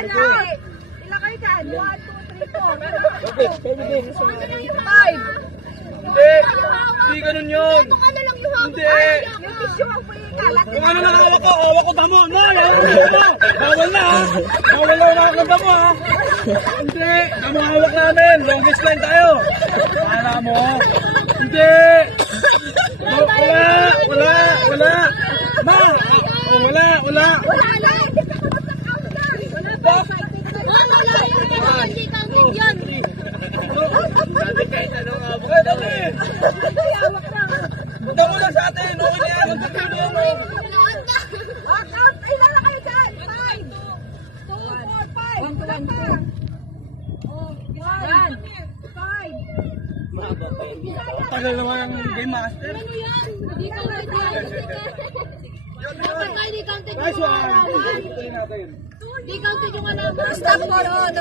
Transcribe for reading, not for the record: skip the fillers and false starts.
dyan, ha? Ilan kayo dyan? 1, 2, 3, 4. Okay, pwede din. 5. Hindi! Hindi ganun yun! Hindi! Yung tissue ang kalat. Kung ano lang hawak ko damo! No! Bawal na ha! Bawal na hawak ng damo ha! Hindi! Damo hawak namin! Longest line tayo! Kala mo? Hindi! Wala! Wala! Wala! Ma! Oh, wala! Wala! Wala na! Hindi ka kapag nag-out dyan! Wala pa! Wala yan! Hindi counted yan! Dati kahit anong hawak ka dami! Hawak na! Damo lang sa atin! Okay na yan! Walk out! Ilan na kayo dyan? 5, 2, 4, 5! 1, 2, 1, 2! Yan! 5! Tagal naman ang game master! Ano yan? Hindi counted yan. Dapat tayo hindi counted Nice yung one! alaman. Ituloy natin! Hindi counted yung alaman. Stop for all!